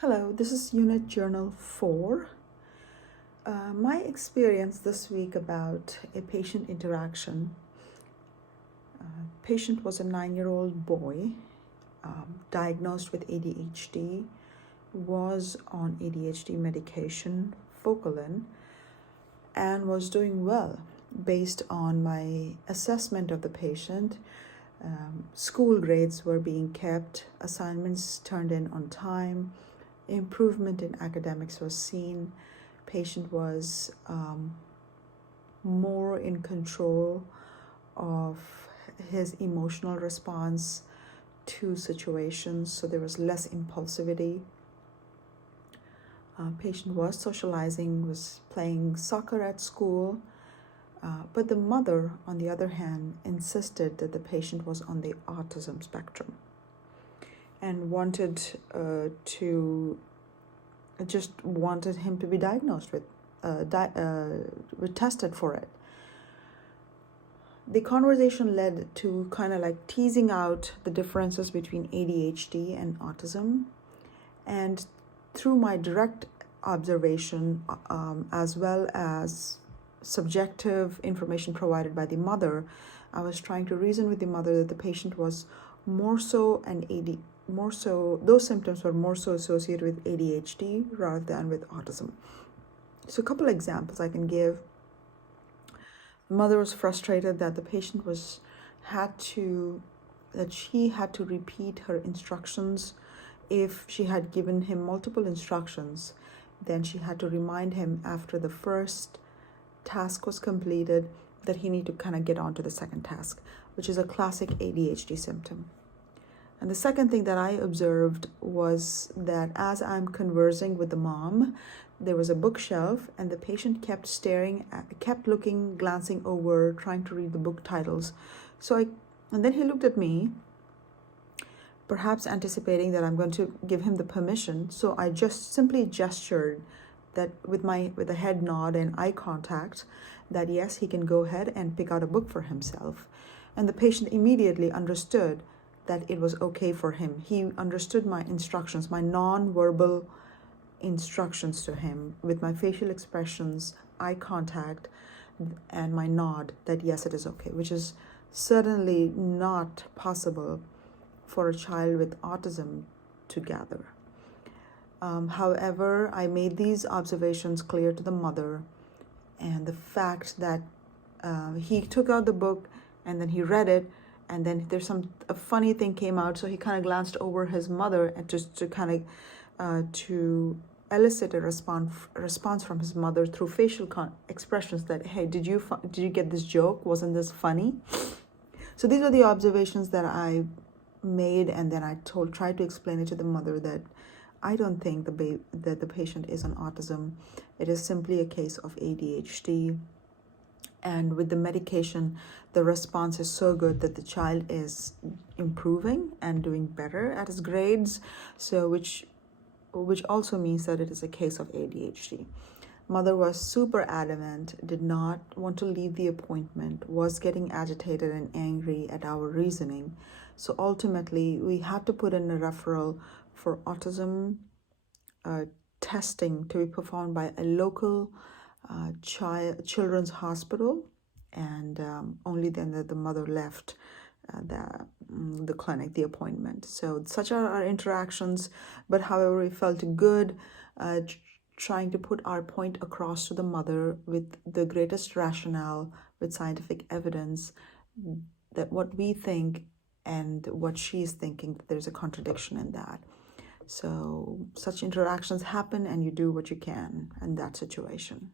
Hello, this is Unit Journal 4. My experience this week about a patient interaction. Patient was a 9-year-old boy diagnosed with ADHD, was on ADHD medication, Focalin, and was doing well based on my assessment of the patient. School grades were being kept, assignments turned in on time, improvement in academics was seen. Patient was more in control of his emotional response to situations, so there was less impulsivity. Patient was socializing, was playing soccer at school, but the mother, on the other hand, insisted that the patient was on the autism spectrum and wanted him to be diagnosed with, tested for it. The conversation led to kind of like teasing out the differences between ADHD and autism. And through my direct observation, as well as subjective information provided by the mother, I was trying to reason with the mother that the patient was those symptoms were more so associated with ADHD rather than with autism. So a couple of examples I can give. The mother was frustrated that the patient she had to repeat her instructions. If she had given him multiple instructions, then she had to remind him after the first task was completed that he needed to kind of get on to the second task, which is a classic ADHD symptom. And the second thing that I observed was that as I'm conversing with the mom, there was a bookshelf and the patient kept looking, glancing over, trying to read the book titles. And then he looked at me, perhaps anticipating that I'm going to give him the permission. So I just simply gestured that with a head nod and eye contact that yes, he can go ahead and pick out a book for himself. And the patient immediately understood that it was okay for him. He understood my instructions, my non-verbal instructions to him with my facial expressions, eye contact, and my nod that yes, it is okay, which is certainly not possible for a child with autism to gather. However, I made these observations clear to the mother, and the fact that he took out the book and then he read it, and then a funny thing came out, so he kind of glanced over his mother and just to kind of to elicit a response from his mother through facial expressions that, hey, did you get this joke? Wasn't this funny? So these are the observations that I made, and then I tried to explain it to the mother that I don't think that the patient is on autism. It is simply a case of ADHD. And with the medication, the response is so good that the child is improving and doing better at his grades. So which also means that it is a case of ADHD. Mother was super adamant, did not want to leave the appointment, was getting agitated and angry at our reasoning. So ultimately, we had to put in a referral for autism testing to be performed by a local children's hospital, and only then that the mother left the clinic, the appointment. So such are our interactions, but however, we felt good trying to put our point across to the mother with the greatest rationale, with scientific evidence, that what we think and what she's thinking, there's a contradiction in that. So such interactions happen, and you do what you can in that situation.